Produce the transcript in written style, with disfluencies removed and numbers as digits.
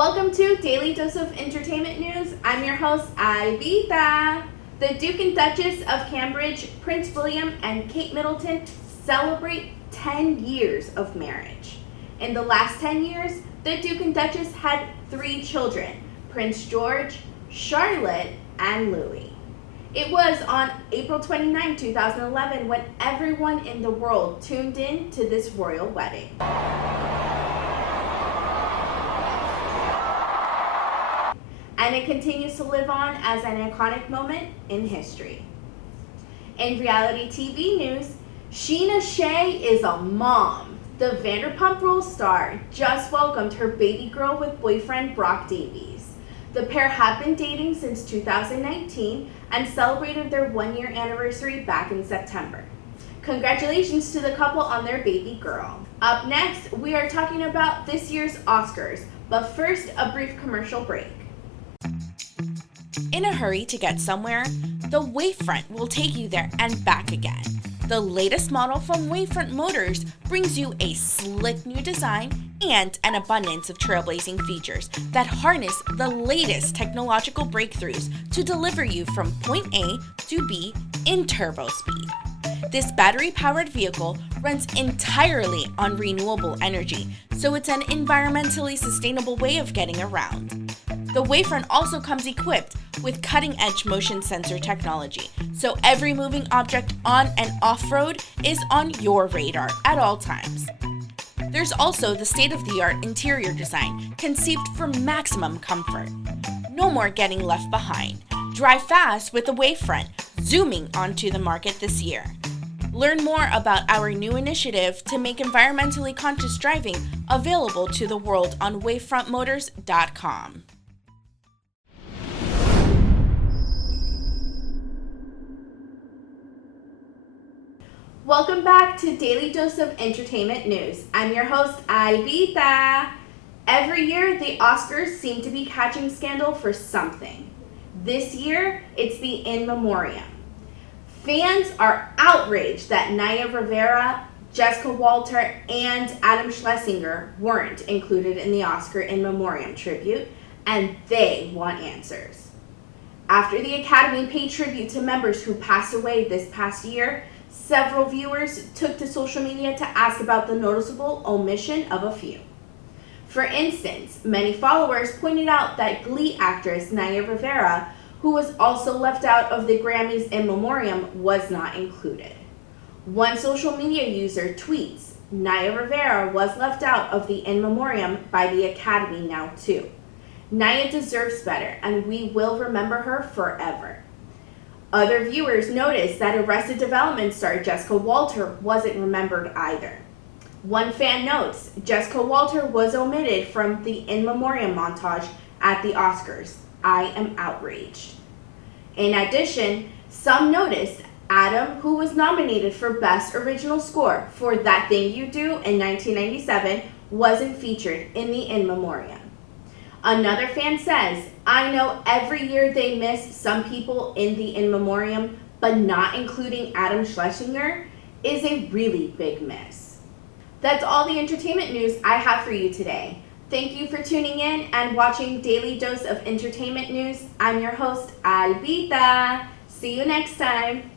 Welcome to Daily Dose of Entertainment News. I'm your host, Alba. The Duke and Duchess of Cambridge, Prince William, and Kate Middleton celebrate 10 years of marriage. In the last 10 years, the Duke and Duchess had 3 children, Prince George, Charlotte, and Louis. It was on April 29, 2011 when everyone in the world tuned in to this royal wedding. And it continues to live on as an iconic moment in history. In reality TV news, Sheena Shea is a mom. The Vanderpump Rules star just welcomed her baby girl with boyfriend Brock Davies. The pair have been dating since 2019 and celebrated their 1-year anniversary back in September. Congratulations to the couple on their baby girl. Up next, we are talking about this year's Oscars, but first, a brief commercial break. In a hurry to get somewhere, the Wavefront will take you there and back again. The latest model from Wavefront Motors brings you a slick new design and an abundance of trailblazing features that harness the latest technological breakthroughs to deliver you from point A to B in turbo speed. This battery-powered vehicle runs entirely on renewable energy, so it's an environmentally sustainable way of getting around. The Wavefront also comes equipped with cutting-edge motion sensor technology, so every moving object on and off-road is on your radar at all times. There's also the state-of-the-art interior design, conceived for maximum comfort. No more getting left behind. Drive fast with the Wavefront, zooming onto the market this year. Learn more about our new initiative to make environmentally conscious driving available to the world on wavefrontmotors.com. Welcome back to Daily Dose of Entertainment News. I'm your host, Alba. Every year, the Oscars seem to be catching scandal for something. This year, it's the In Memoriam. Fans are outraged that Naya Rivera, Jessica Walter, and Adam Schlesinger weren't included in the Oscar In Memoriam tribute, and they want answers. After the Academy paid tribute to members who passed away this past year, several viewers took to social media to ask about the noticeable omission of a few. For instance, many followers pointed out that Glee actress Naya Rivera, who was also left out of the Grammys In Memoriam, was not included. One social media user tweets, "Naya Rivera was left out of the In Memoriam by the Academy now too. Naya deserves better, and we will remember her forever." Other viewers noticed that Arrested Development star Jessica Walter wasn't remembered either. One fan notes, Jessica Walter was omitted from the In Memoriam montage at the Oscars. I am outraged. In addition, some noticed Adam, who was nominated for Best Original Score for That Thing You Do in 1997, wasn't featured in the In Memoriam. Another fan says, I know every year they miss some people in the In Memoriam, but not including Adam Schlesinger is a really big miss. That's all the entertainment news I have for you today. Thank you for tuning in and watching Daily Dose of Entertainment News. I'm your host, Alba. See you next time.